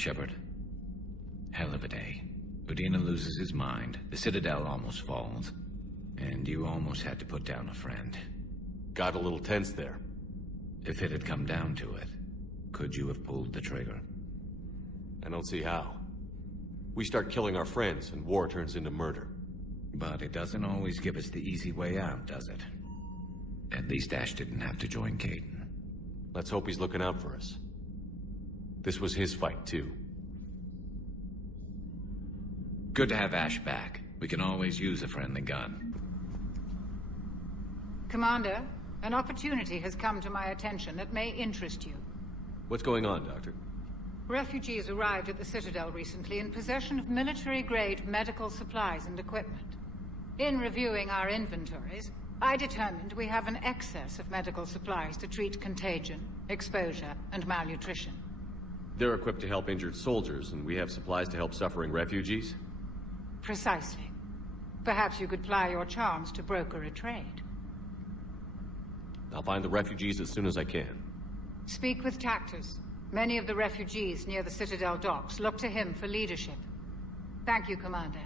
Shepard. Hell of a day. Udina loses his mind, the Citadel almost falls, and you almost had to put down a friend. Got a little tense there. If it had come down to it, could you have pulled the trigger? I don't see how. We start killing our friends, and war turns into murder. But it doesn't always give us the easy way out, does it? At least Ash didn't have to join Caden. Let's hope he's looking out for us. This was his fight, too. Good to have Ash back. We can always use a friendly gun. Commander, an opportunity has come to my attention that may interest you. What's going on, Doctor? Refugees arrived at the Citadel recently in possession of military-grade medical supplies and equipment. In reviewing our inventories, I determined we have an excess of medical supplies to treat contagion, exposure, and malnutrition. They're equipped to help injured soldiers, and we have supplies to help suffering refugees? Precisely. Perhaps you could ply your charms to broker a trade. I'll find the refugees as soon as I can. Speak with Tactus. Many of the refugees near the Citadel docks look to him for leadership. Thank you, Commander.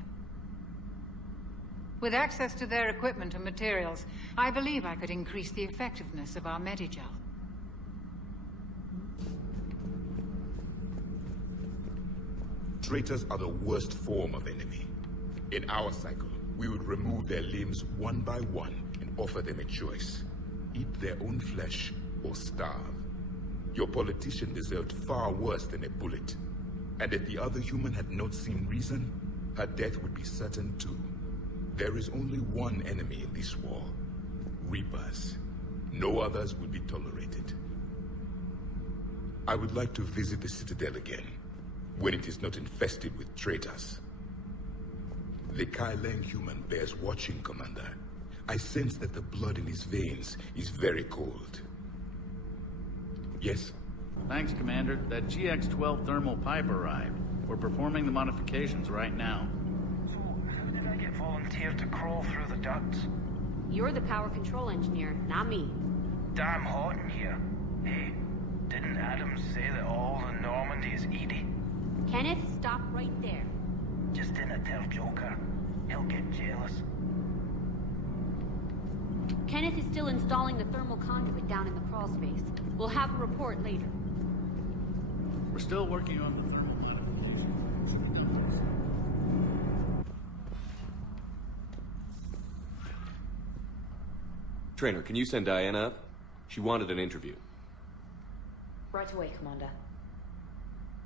With access to their equipment and materials, I believe I could increase the effectiveness of our Medigel. Traitors are the worst form of enemy. In our cycle, we would remove their limbs one by one and offer them a choice. Eat their own flesh or starve. Your politician deserved far worse than a bullet. And if the other human had not seen reason, her death would be certain too. There is only one enemy in this war. Reapers. No others will be tolerated. I would like to visit the Citadel again, when it is not infested with traitors. The Kaileng human bears watching, Commander. I sense that the blood in his veins is very cold. Yes? Thanks, Commander. That GX-12 thermal pipe arrived. We're performing the modifications right now. So, how did I get volunteered to crawl through the ducts? You're the power control engineer, not me. Damn hot in here. Hey, didn't Adams say that all in Normandy is Edie? Kenneth, stop right there. Just didn't tell Joker. He'll get jealous. Kenneth is still installing the thermal conduit down in the crawl space. We'll have a report later. We're still working on the thermal modification. Trainer, can you send Diana up? She wanted an interview. Right away, Commander.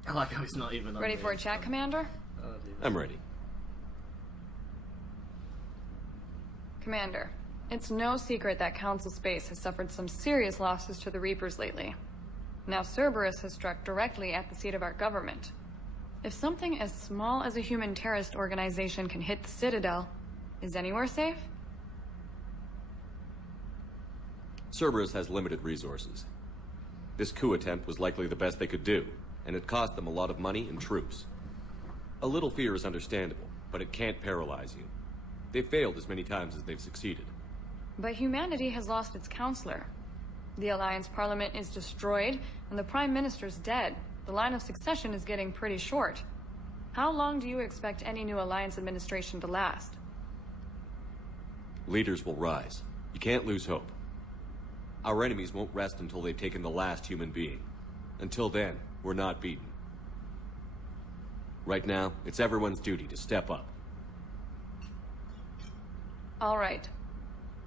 I like how he's not even on Ready for a chat, Commander? Oh, dear. I'm ready. Commander, it's no secret that Council Space has suffered some serious losses to the Reapers lately. Now Cerberus has struck directly at the seat of our government. If something as small as a human terrorist organization can hit the Citadel, is anywhere safe? Cerberus has limited resources. This coup attempt was likely the best they could do, and it cost them a lot of money and troops. A little fear is understandable, but it can't paralyze you. They've failed as many times as they've succeeded. But humanity has lost its counselor. The Alliance Parliament is destroyed, and the Prime Minister's dead. The line of succession is getting pretty short. How long do you expect any new Alliance administration to last? Leaders will rise. You can't lose hope. Our enemies won't rest until they've taken the last human being. Until then, we're not beaten. Right now, it's everyone's duty to step up. All right.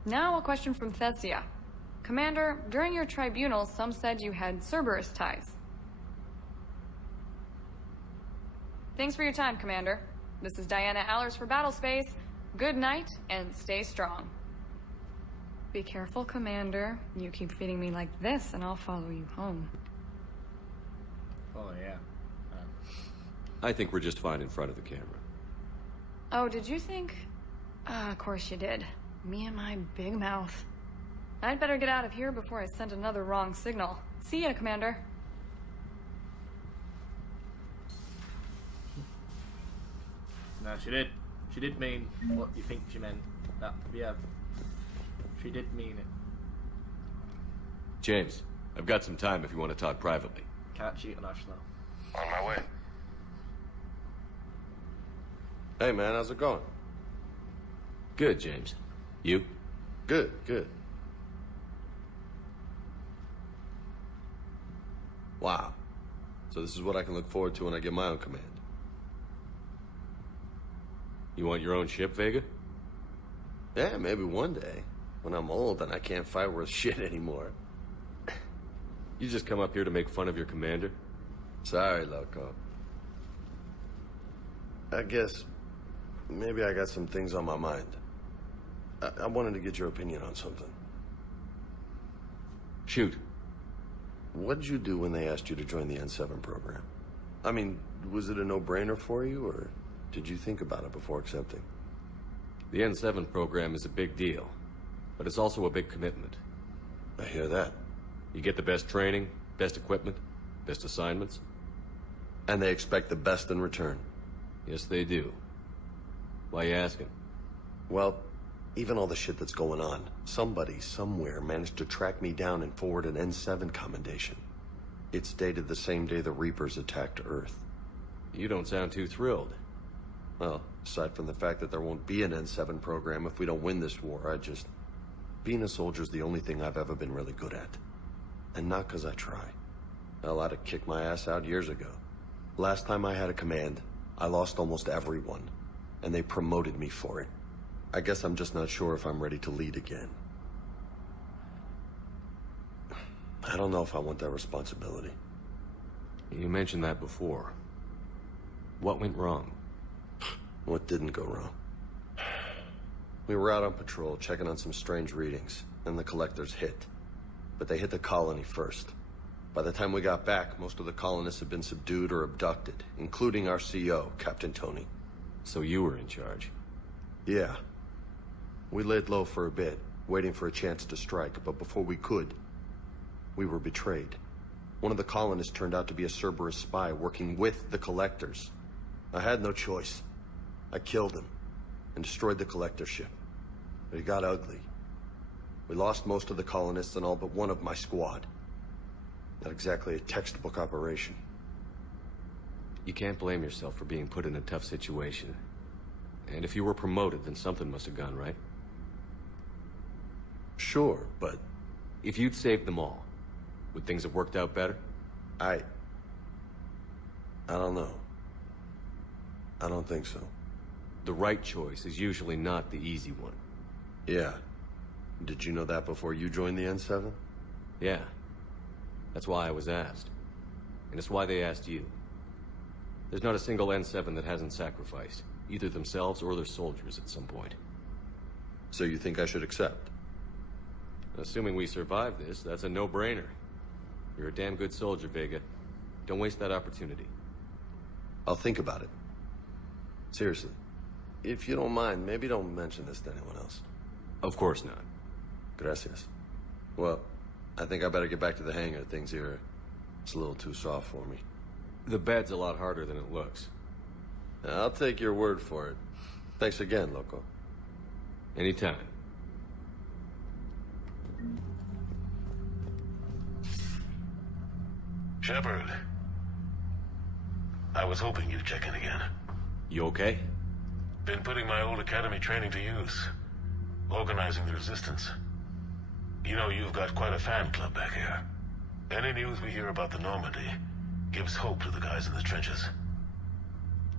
Now a question from Thesia. Commander, during your tribunal, some said you had Cerberus ties. Thanks for your time, Commander. This is Diana Allers for Battlespace. Good night, and stay strong. Be careful, Commander. You keep feeding me like this, and I'll follow you home. Oh, yeah. I think we're just fine in front of the camera. Oh, did you think? Of course you did. Me and my big mouth. I'd better get out of here before I send another wrong signal. See ya, Commander. No, she did. She did mean what you think she meant. That, yeah. She did mean it. James, I've got some time if you want to talk privately. Can't cheat on Ash now. On my way. Hey, man, how's it going? Good, James. You? Good, good. Wow. So this is what I can look forward to when I get my own command. You want your own ship, Vega? Yeah, maybe one day. When I'm old and I can't fight worth shit anymore. You just come up here to make fun of your commander? Sorry, loco. I guess maybe I got some things on my mind. I wanted to get your opinion on something. Shoot. What did you do when they asked you to join the N7 program? I mean, was it a no-brainer for you, or did you think about it before accepting? The N7 program is a big deal, but it's also a big commitment. I hear that. You get the best training, best equipment, best assignments. And they expect the best in return. Yes, they do. Why you asking? Well, even all the shit that's going on, somebody, somewhere, managed to track me down and forward an N7 commendation. It's dated the same day the Reapers attacked Earth. You don't sound too thrilled. Well, aside from the fact that there won't be an N7 program if we don't win this war, being a soldier's the only thing I've ever been really good at. And not because I try. Hell, I'd have kicked my ass out years ago. Last time I had a command, I lost almost everyone. And they promoted me for it. I guess I'm just not sure if I'm ready to lead again. I don't know if I want that responsibility. You mentioned that before. What went wrong? What didn't go wrong? We were out on patrol, checking on some strange readings, and the collectors hit. But they hit the colony first. By the time we got back, most of the colonists had been subdued or abducted, including our CO, Captain Tony. So you were in charge? Yeah. We laid low for a bit, waiting for a chance to strike, but before we could, we were betrayed. One of the colonists turned out to be a Cerberus spy working with the collectors. I had no choice. I killed him and destroyed the collector ship. But it got ugly. We lost most of the colonists and all but one of my squad. Not exactly a textbook operation. You can't blame yourself for being put in a tough situation. And if you were promoted, then something must have gone right. Sure, but... If you'd saved them all, would things have worked out better? I don't know. I don't think so. The right choice is usually not the easy one. Yeah. Did you know that before you joined the N7? Yeah. That's why I was asked. And it's why they asked you. There's not a single N7 that hasn't sacrificed, either themselves or their soldiers at some point. So you think I should accept? Assuming we survive this, that's a no-brainer. You're a damn good soldier, Vega. Don't waste that opportunity. I'll think about it. Seriously. If you don't mind, maybe don't mention this to anyone else. Of course not. Gracias. Well, I think I better get back to the hangar. Things here, it's a little too soft for me. The bed's a lot harder than it looks. I'll take your word for it. Thanks again, Loco. Anytime. Shepard. I was hoping you'd check in again. You okay? Been putting my old academy training to use. Organizing the resistance. You know, you've got quite a fan club back here. Any news we hear about the Normandy gives hope to the guys in the trenches.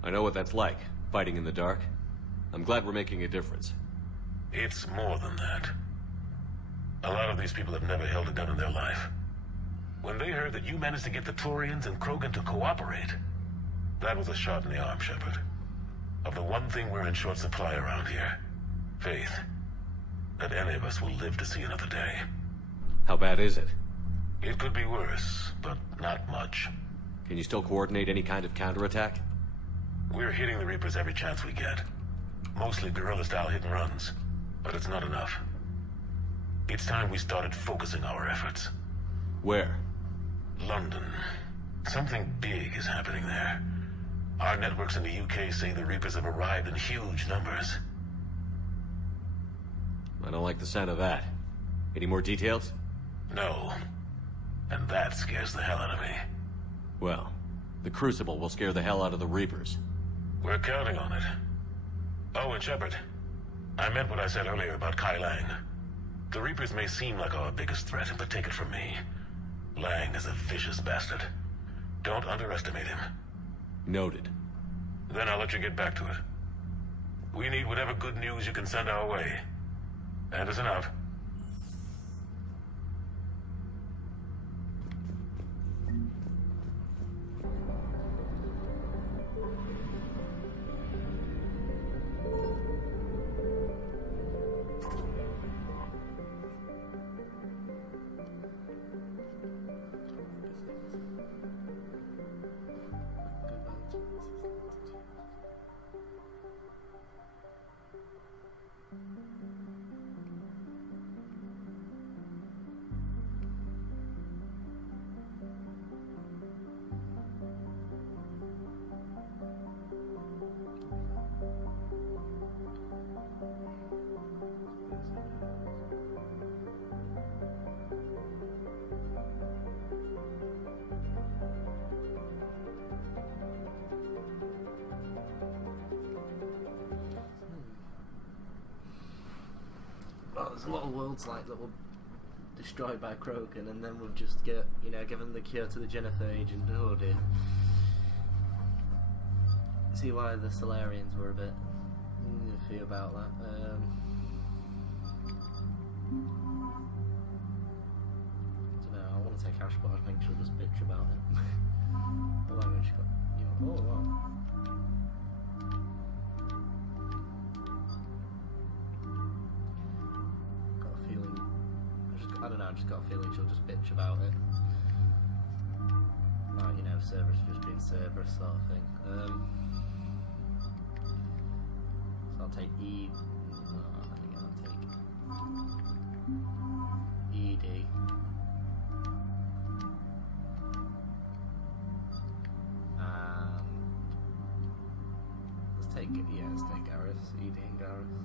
I know what that's like, fighting in the dark. I'm glad we're making a difference. It's more than that. A lot of these people have never held a gun in their life. When they heard that you managed to get the Turians and Krogan to cooperate, that was a shot in the arm, Shepard. Of the one thing we're in short supply around here, faith. That any of us will live to see another day. How bad is it? It could be worse, but not much. Can you still coordinate any kind of counterattack? We're hitting the Reapers every chance we get. Mostly guerrilla-style hit-and-runs, but it's not enough. It's time we started focusing our efforts. Where? London. Something big is happening there. Our networks in the UK say the Reapers have arrived in huge numbers. I don't like the sound of that. Any more details? No. And that scares the hell out of me. Well, the Crucible will scare the hell out of the Reapers. We're counting on it. Oh, and Shepard, I meant what I said earlier about Kai Lang. The Reapers may seem like our biggest threat, but take it from me. Lang is a vicious bastard. Don't underestimate him. Noted. Then I'll let you get back to it. We need whatever good news you can send our way. Anderson out. There's a lot of worlds like that were destroyed by Krogan, and then we'll just get, given the cure to the genophage, and oh dear. See why the Solarians were a bit iffy about that. I don't know. I want to take Ash, but I think she'll just bitch about it. Oh, hang on, she got. Oh wow. I don't know, I've just got a feeling she'll just bitch about it. Like, Cerberus just being Cerberus sort of thing. So I'll take E. No, I think I'll take ED. Let's take Garrus. ED and Garrus.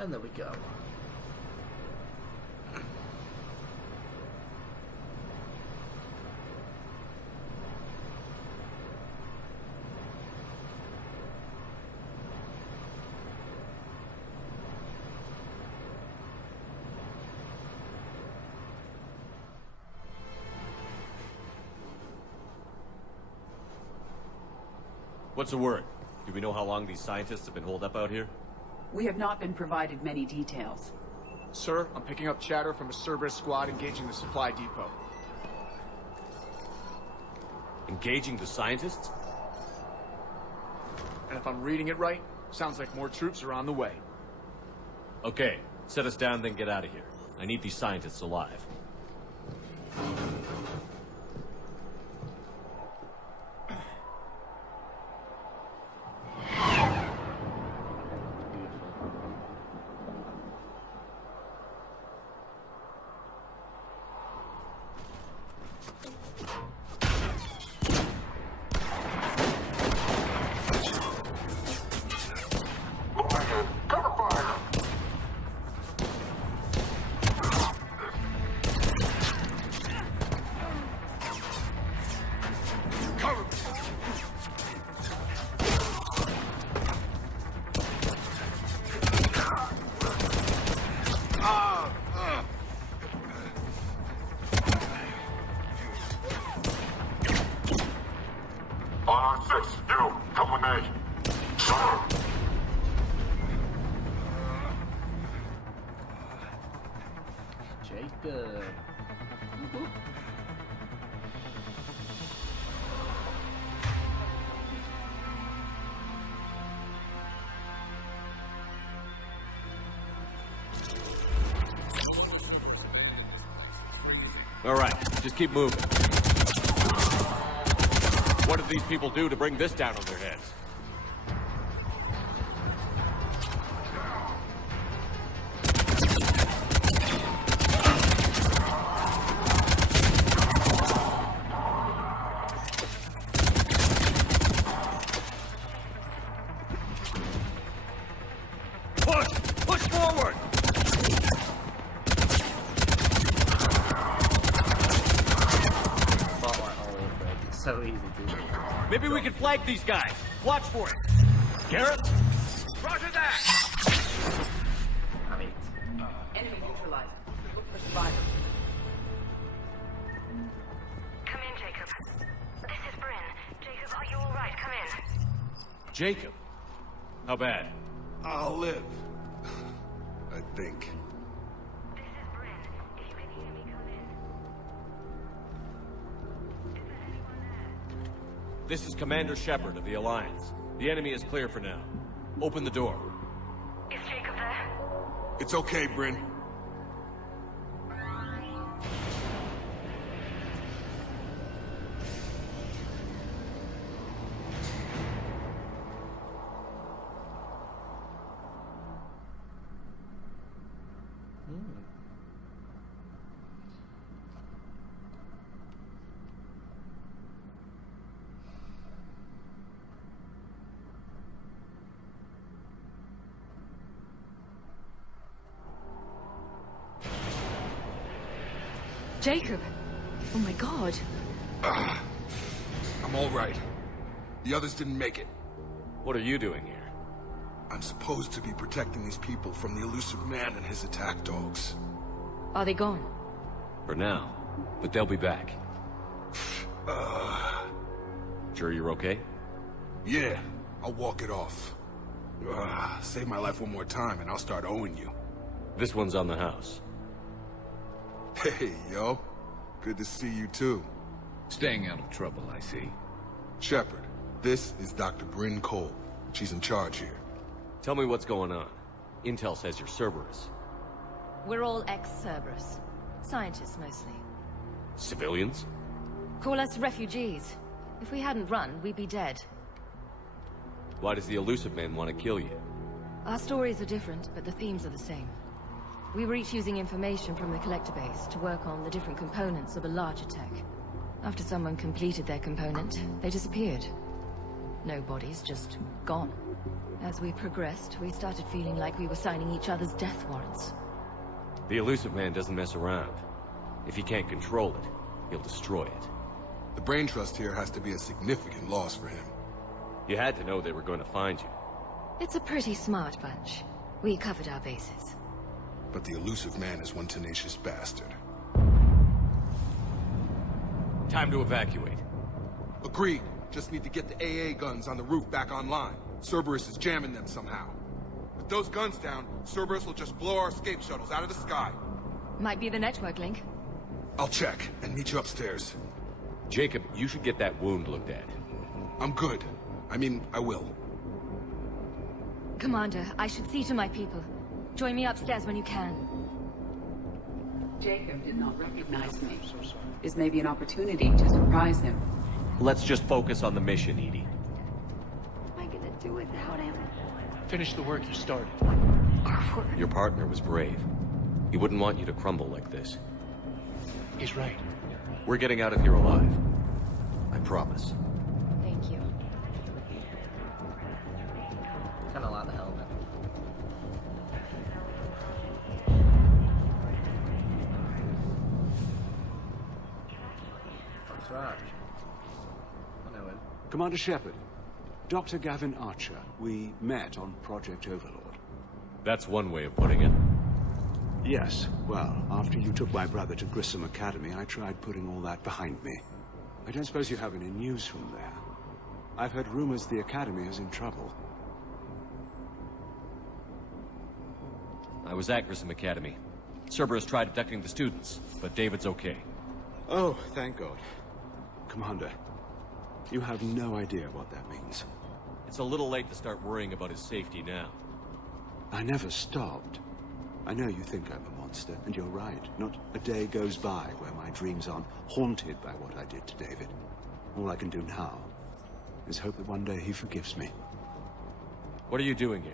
And there we go. What's the word? Do we know how long these scientists have been holed up out here? We have not been provided many details. Sir, I'm picking up chatter from a Cerberus squad engaging the supply depot. Engaging the scientists? And if I'm reading it right, sounds like more troops are on the way. Okay, set us down, then get out of here. I need these scientists alive. Jacob. All right, just keep moving. What did these people do to bring this down on their heads? Push forward! So easy to do. Maybe we can flank these guys. Watch for it. Garrett? Roger that! Damn it. Enemy neutralized. Look for survivors. Come in, Jacob. This is Bryn. Jacob, are you alright? Come in. Jacob? How bad? I'll live. I think. This is Bryn. If you can hear me, come in. Is there anyone there? This is Commander Shepard of the Alliance. The enemy is clear for now. Open the door. Is Jacob there? It's okay, Bryn. Jacob! Oh my god. I'm all right. The others didn't make it. What are you doing here? I'm supposed to be protecting these people from the elusive man and his attack dogs. Are they gone? For now. But they'll be back. Sure you're okay? Yeah, I'll walk it off. Save my life one more time and I'll start owing you. This one's on the house. Hey, yo. Good to see you too. Staying out of trouble, I see. Shepard, this is Dr. Bryn Cole. She's in charge here. Tell me what's going on. Intel says you're Cerberus. We're all ex-Cerberus. Scientists, mostly. Civilians? Call us refugees. If we hadn't run, we'd be dead. Why does the elusive man want to kill you? Our stories are different, but the themes are the same. We were each using information from the collector base to work on the different components of a larger tech. After someone completed their component, they disappeared. No bodies, just gone. As we progressed, we started feeling like we were signing each other's death warrants. The elusive man doesn't mess around. If he can't control it, he'll destroy it. The brain trust here has to be a significant loss for him. You had to know they were going to find you. It's a pretty smart bunch. We covered our bases. But the elusive man is one tenacious bastard. Time to evacuate. Agreed. Just need to get the AA guns on the roof back online. Cerberus is jamming them somehow. With those guns down, Cerberus will just blow our escape shuttles out of the sky. Might be the network link. I'll check and meet you upstairs. Jacob, you should get that wound looked at. I'm good. I mean, I will. Commander, I should see to my people. Join me upstairs when you can. Jacob did not recognize me. This may be an opportunity to surprise him. Let's just focus on the mission, Edie. What am I gonna do without him? Finish the work you started. Your partner was brave. He wouldn't want you to crumble like this. He's right. We're getting out of here alive. I promise. Thank you. Kind of like the helmet. That's right. I know him. Commander Shepard, Dr. Gavin Archer. We met on Project Overlord. That's one way of putting it. Yes, well, after you took my brother to Grissom Academy, I tried putting all that behind me. I don't suppose you have any news from there. I've heard rumors the Academy is in trouble. I was at Grissom Academy. Cerberus tried abducting the students, but David's okay. Oh, thank God. Commander, you have no idea what that means. It's a little late to start worrying about his safety now. I never stopped. I know you think I'm a monster, and you're right. Not a day goes by where my dreams aren't haunted by what I did to David. All I can do now is hope that one day he forgives me. What are you doing here?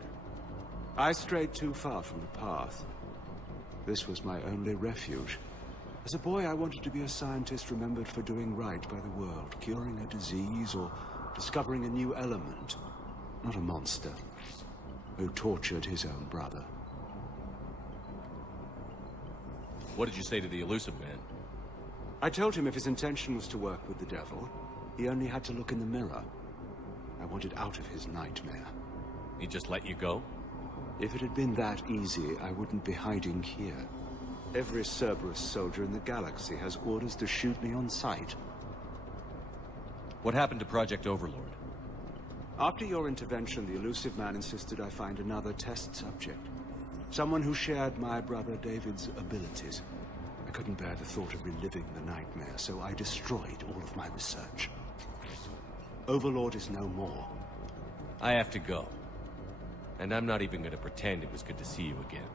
I strayed too far from the path. This was my only refuge. As a boy, I wanted to be a scientist remembered for doing right by the world, curing a disease or discovering a new element. Not a monster who tortured his own brother. What did you say to the elusive man? I told him if his intention was to work with the devil, he only had to look in the mirror. I wanted out of his nightmare. He just let you go? If it had been that easy, I wouldn't be hiding here. Every Cerberus soldier in the galaxy has orders to shoot me on sight. What happened to Project Overlord? After your intervention, the elusive man insisted I find another test subject. Someone who shared my brother David's abilities. I couldn't bear the thought of reliving the nightmare, so I destroyed all of my research. Overlord is no more. I have to go. And I'm not even going to pretend it was good to see you again.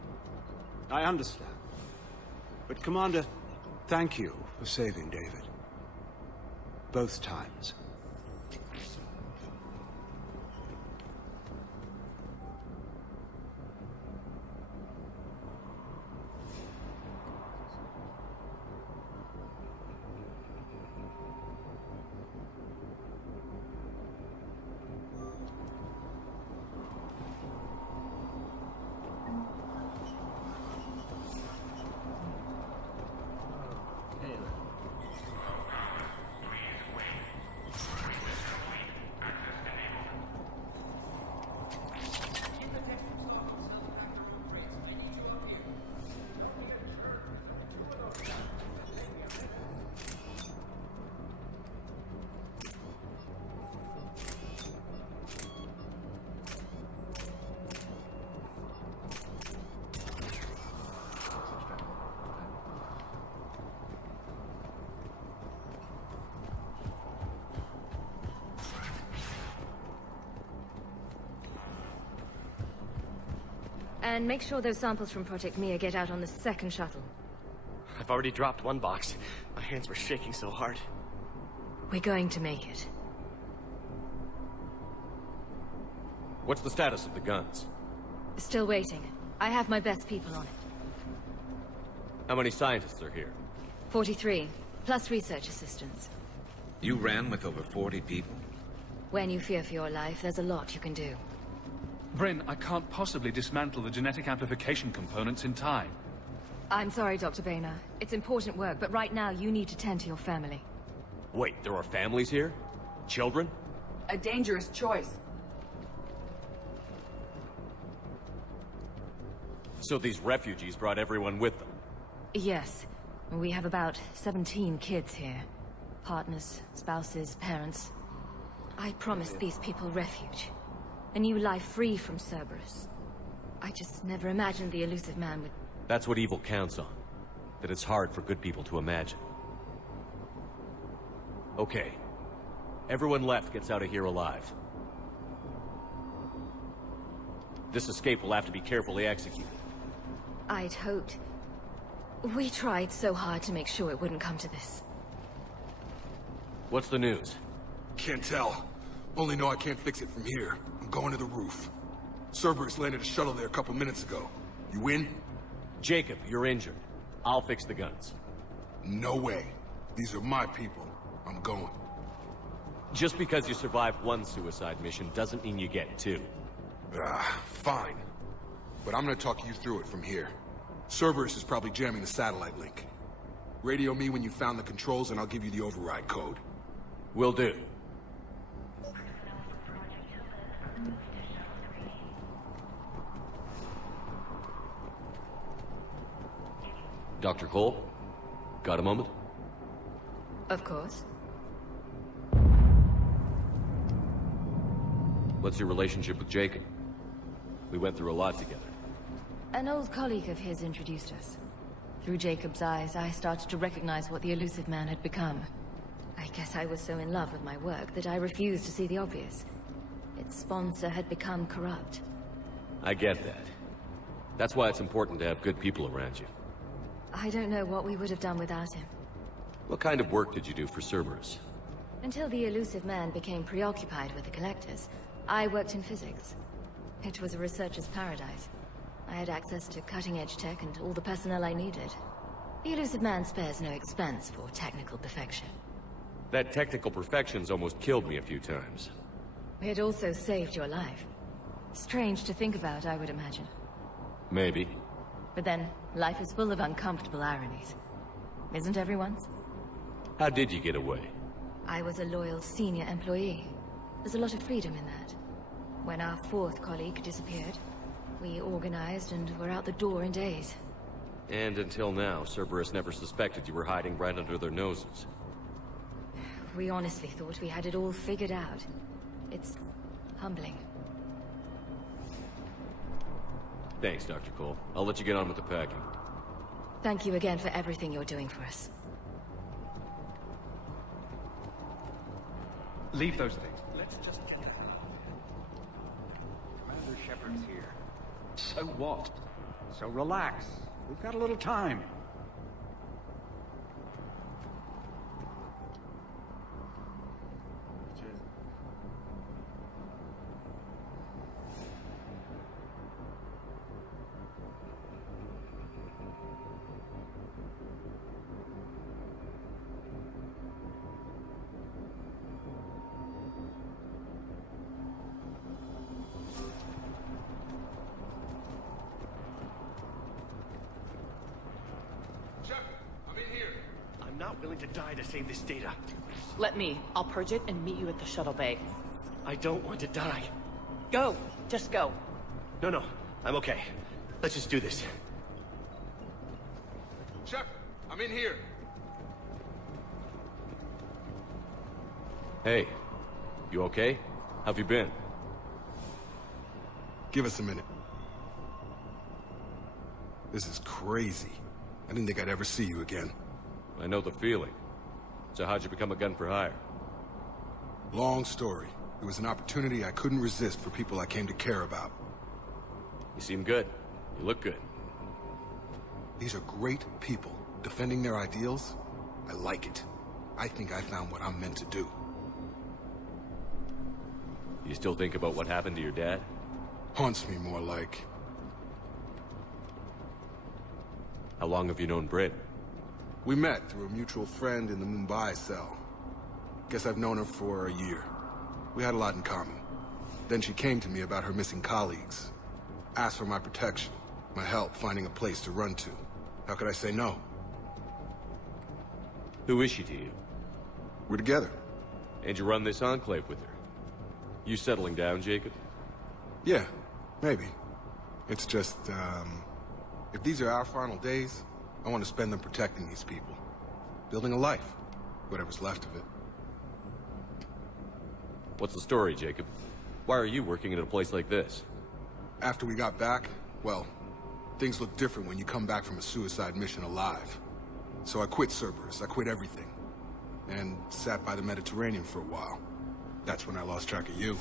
I understand. But Commander, thank you for saving David. Both times. And make sure those samples from Project Mia get out on the second shuttle. I've already dropped one box. My hands were shaking so hard. We're going to make it. What's the status of the guns? Still waiting. I have my best people on it. How many scientists are here? 43, plus research assistants. You ran with over 40 people? When you fear for your life, there's a lot you can do. Bryn, I can't possibly dismantle the genetic amplification components in time. I'm sorry, Dr. Boehner. It's important work, but right now you need to tend to your family. Wait, there are families here? Children? A dangerous choice. So these refugees brought everyone with them? Yes. We have about 17 kids here. Partners, spouses, parents. I promised these people refuge. A new life free from Cerberus. I just never imagined the elusive man would... That's what evil counts on. That it's hard for good people to imagine. Okay. Everyone left gets out of here alive. This escape will have to be carefully executed. I'd hoped. We tried so hard to make sure it wouldn't come to this. What's the news? Can't tell. Only know I can't fix it from here. I'm going to the roof. Cerberus landed a shuttle there a couple minutes ago. You in? Jacob, you're injured. I'll fix the guns. No way. These are my people. I'm going. Just because you survived one suicide mission doesn't mean you get two. Fine. But I'm gonna talk you through it from here. Cerberus is probably jamming the satellite link. Radio me when you found the controls and I'll give you the override code. Will do. Dr. Cole? Got a moment? Of course. What's your relationship with Jacob? We went through a lot together. An old colleague of his introduced us. Through Jacob's eyes, I started to recognize what the elusive man had become. I guess I was so in love with my work that I refused to see the obvious. Its sponsor had become corrupt. I get that. That's why it's important to have good people around you. I don't know what we would have done without him. What kind of work did you do for Cerberus? Until the elusive man became preoccupied with the collectors, I worked in physics. It was a researcher's paradise. I had access to cutting-edge tech and all the personnel I needed. The elusive man spares no expense for technical perfection. That technical perfection's almost killed me a few times. It also saved your life. Strange to think about, I would imagine. Maybe. But then, life is full of uncomfortable ironies. Isn't everyone's? How did you get away? I was a loyal senior employee. There's a lot of freedom in that. When our fourth colleague disappeared, we organized and were out the door in days. And until now, Cerberus never suspected you were hiding right under their noses. We honestly thought we had it all figured out. It's humbling. Thanks, Dr. Cole. I'll let you get on with the packing. Thank you again for everything you're doing for us. Leave those things. Let's just get the hell out of here. Commander Shepard's here. So what? So relax. We've got a little time. Willing to die to save this data. Let me. I'll purge it and meet you at the shuttle bay. I don't want to die. Go. Just go. No. I'm okay. Let's just do this. Shep, I'm in here. Hey. You okay? How've you been? Give us a minute. This is crazy. I didn't think I'd ever see you again. I know the feeling. So how'd you become a gun for hire? Long story. It was an opportunity I couldn't resist for people I came to care about. You seem good. You look good. These are great people, defending their ideals. I like it. I think I found what I'm meant to do. You still think about what happened to your dad? Haunts me more like. How long have you known Britt? We met through a mutual friend in the Mumbai cell. Guess I've known her for a year. We had a lot in common. Then she came to me about her missing colleagues. Asked for my protection, my help finding a place to run to. How could I say no? Who is she to you? We're together. And you run this enclave with her? You settling down, Jacob? Yeah, maybe. It's just, if these are our final days, I want to spend them protecting these people. Building a life. Whatever's left of it. What's the story, Jacob? Why are you working at a place like this? After we got back, Well, things look different when you come back from a suicide mission alive. So I quit Cerberus, I quit everything. And sat by the Mediterranean for a while. That's when I lost track of you.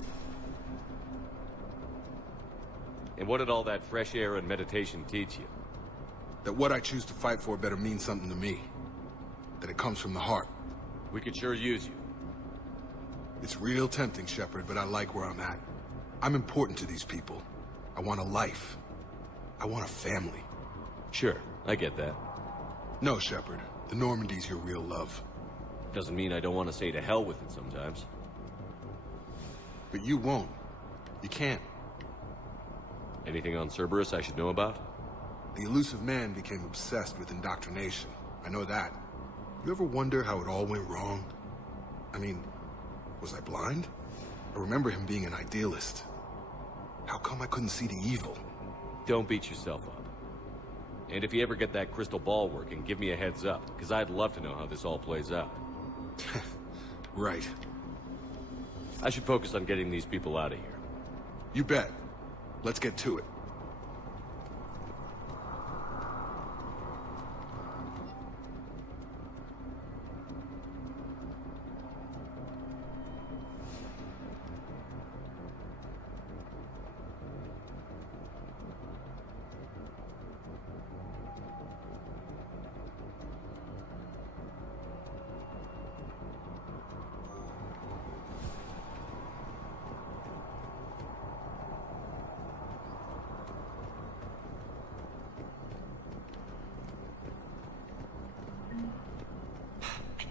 And what did all that fresh air and meditation teach you? That what I choose to fight for better mean something to me. That it comes from the heart. We could sure use you. It's real tempting, Shepard, but I like where I'm at. I'm important to these people. I want a life. I want a family. Sure, I get that. No, Shepard. The Normandy's your real love. Doesn't mean I don't want to say to hell with it sometimes. But you won't. You can't. Anything on Cerberus I should know about? The elusive man became obsessed with indoctrination. I know that. You ever wonder how it all went wrong? I mean, was I blind? I remember him being an idealist. How come I couldn't see the evil? Don't beat yourself up. And if you ever get that crystal ball working, give me a heads up, because I'd love to know how this all plays out. Right. I should focus on getting these people out of here. You bet. Let's get to it.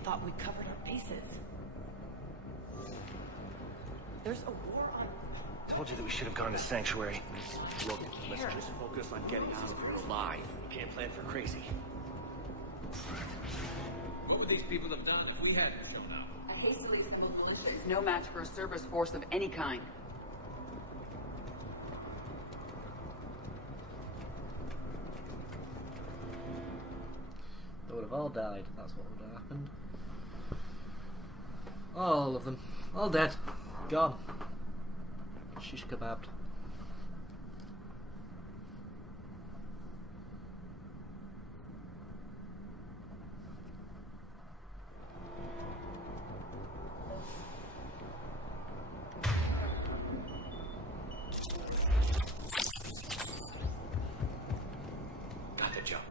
Thought we covered our bases. There's a war on. Told you that we should have gone to Sanctuary. Look, let's just focus on getting out of here alive. We can't plan for crazy. What would these people have done if we hadn't shown up? A hastily assembled militia is no match for a Cerberus force of any kind. They would have all died. That's what would have happened. All of them. All dead. Gone. Shish kebabbed. Got the jump.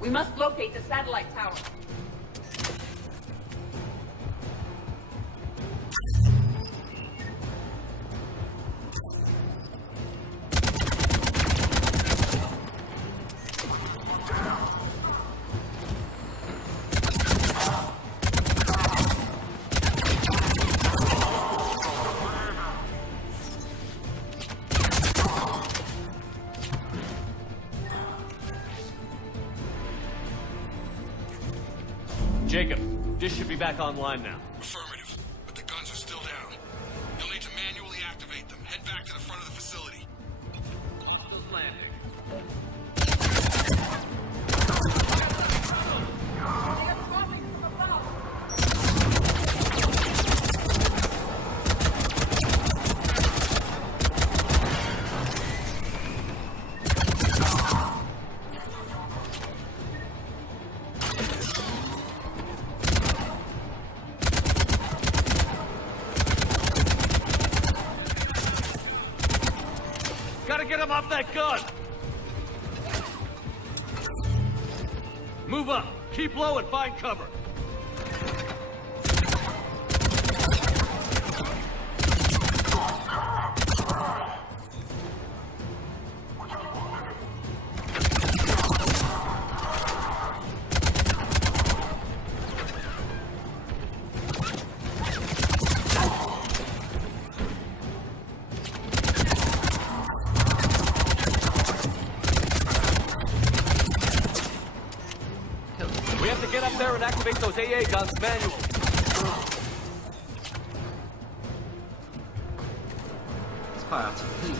We must locate the satellite tower. Jacob, dish should be back online now. Affirmative, but the guns are still down. You'll need to manually activate them. Head back to the front of the facility. Landing. Gotta get him off that gun! Move up! Keep low and find cover! We have to get up there and activate those AA guns manually. It's part of me.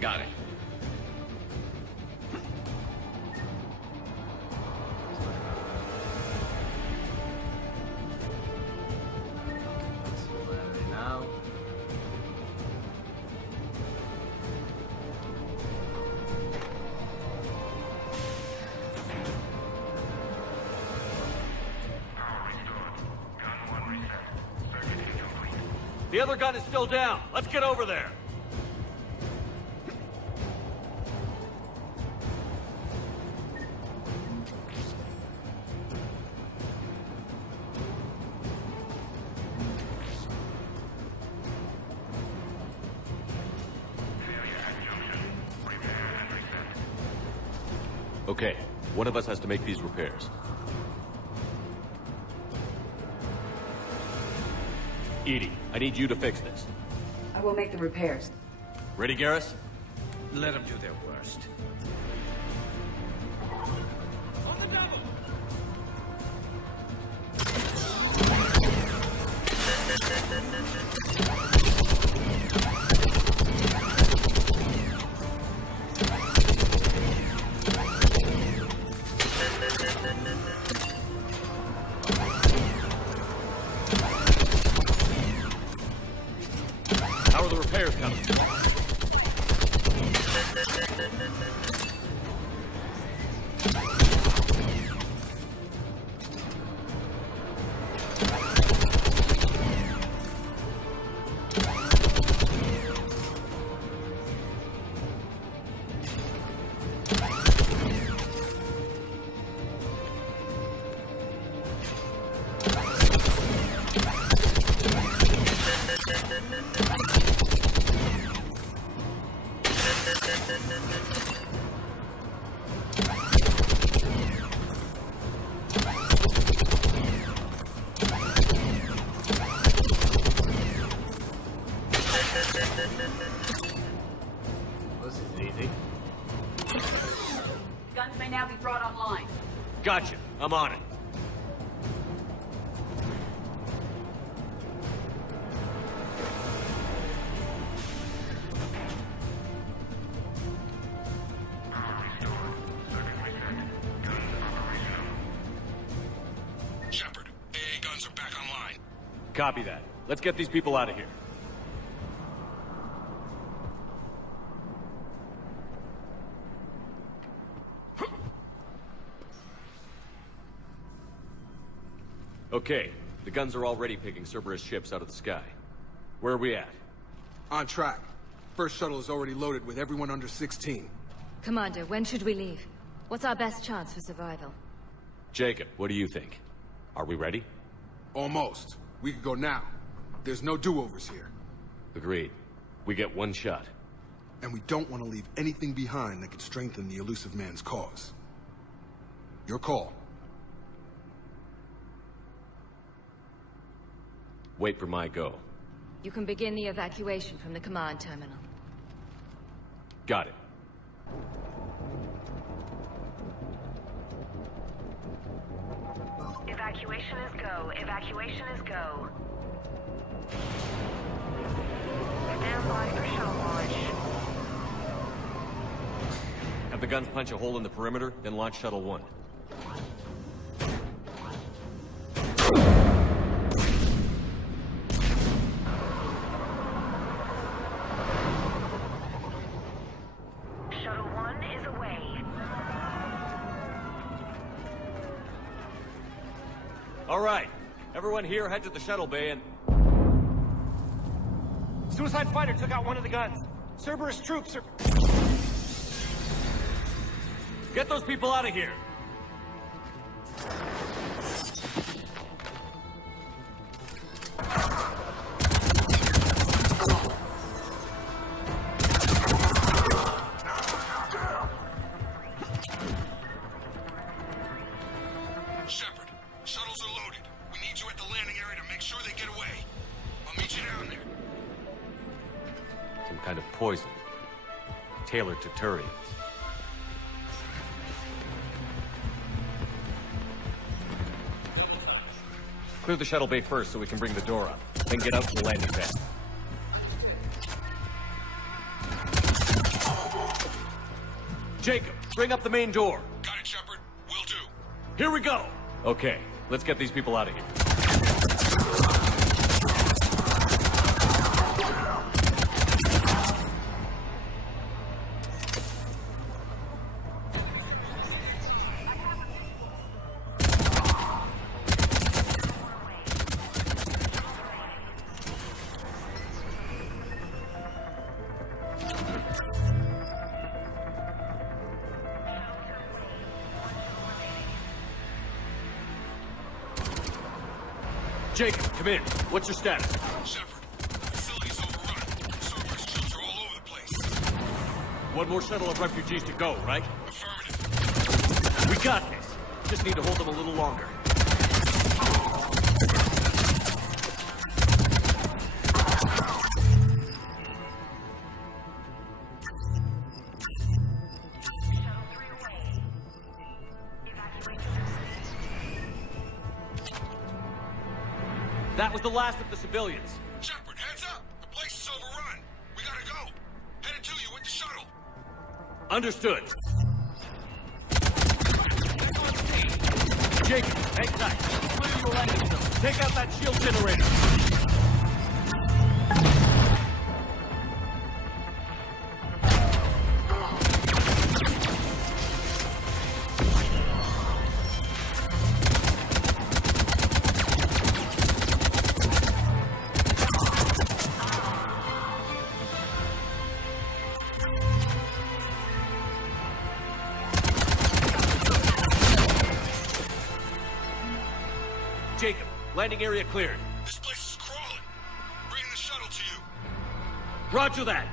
Got it. Now. The other gun is still down. Let's get over there. Okay, one of us has to make these repairs. Edie, I need you to fix this. I will make the repairs. Ready, Garrus? Let them do their worst. How are the repairs coming? This is easy. Guns may now be brought online. Gotcha. I'm on it. Shepard, AA guns are back online. Copy that. Let's get these people out of here. Okay, the guns are already picking Cerberus ships out of the sky. Where are we at? On track. First shuttle is already loaded with everyone under 16. Commander, when should we leave? What's our best chance for survival? Jacob, what do you think? Are we ready? Almost. We could go now. There's no do-overs here. Agreed. We get one shot. And we don't want to leave anything behind that could strengthen the elusive man's cause. Your call. Wait for my go. You can begin the evacuation from the command terminal. Got it. Evacuation is go. Evacuation is go. Stand by for shuttle launch. Have the guns punch a hole in the perimeter, then launch Shuttle 1. Shuttle 1 is away. All right. Everyone here, head to the shuttle bay and... Suicide fighter took out one of the guns. Cerberus troops are... Get those people out of here! Shepard, shuttles are loaded. We need you at the landing area to make sure they get away. I'll meet you down there. Some kind of poison. Tailored to Turians. Clear the shuttle bay first so we can bring the door up. Then get out to the landing pad. Jacob, bring up the main door. Got it, Shepard. Will do. Here we go. Okay, let's get these people out of here. Jacob, come in. What's your status? Shepard, the facility's overrun. Cerberus troops are all over the place. One more shuttle of refugees to go, right? Affirmative. We got this. Just need to hold them a little longer. That was the last of the civilians. Shepard, heads up! The place is overrun. We gotta go. Headed to you with the shuttle. Understood. Jacob, hang tight. Clear your landing zone. Take out that shield generator. Jacob, landing area cleared. This place is crawling. Bringing the shuttle to you. Roger that.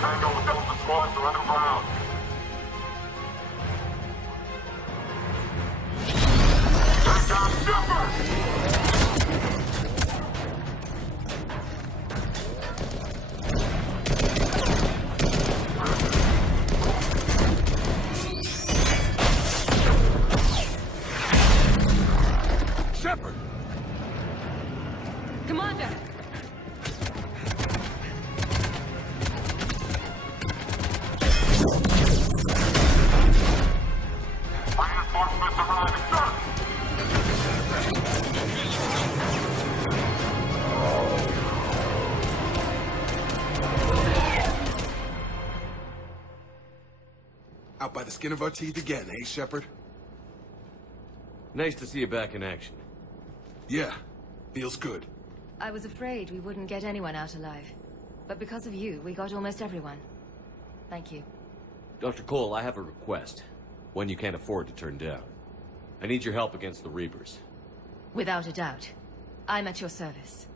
Tango, Delta squad are underground. Take down Shepard! Shepard! Commander! Reinforcements arriving, sir! Out by the skin of our teeth again, eh, Shepard? Nice to see you back in action. Yeah, feels good. I was afraid we wouldn't get anyone out alive. But because of you, we got almost everyone. Thank you. Dr. Cole, I have a request. One you can't afford to turn down. I need your help against the Reapers. Without a doubt. I'm at your service.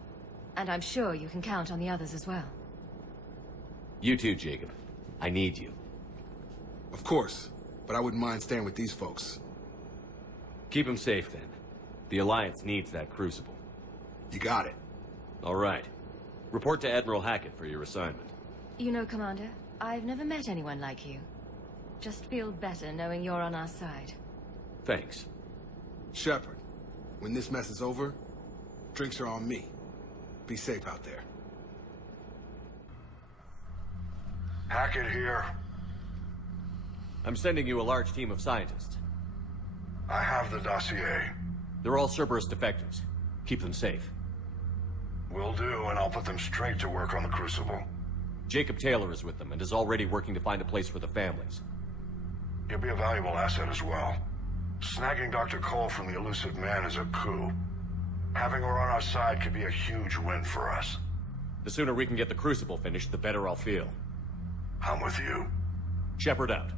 And I'm sure you can count on the others as well. You too, Jacob. I need you. Of course, but I wouldn't mind staying with these folks. Keep them safe, then. The Alliance needs that crucible. You got it. All right. Report to Admiral Hackett for your assignment. You know, Commander, I've never met anyone like you. Just feel better knowing you're on our side. Thanks. Shepard, when this mess is over, drinks are on me. Be safe out there. Hackett here. I'm sending you a large team of scientists. I have the dossier. They're all Cerberus defectors. Keep them safe. Will do, and I'll put them straight to work on the Crucible. Jacob Taylor is with them and is already working to find a place for the families. He'll be a valuable asset as well. Snagging Dr. Cole from the elusive man is a coup. Having her on our side could be a huge win for us. The sooner we can get the Crucible finished, the better I'll feel. I'm with you. Shepard out.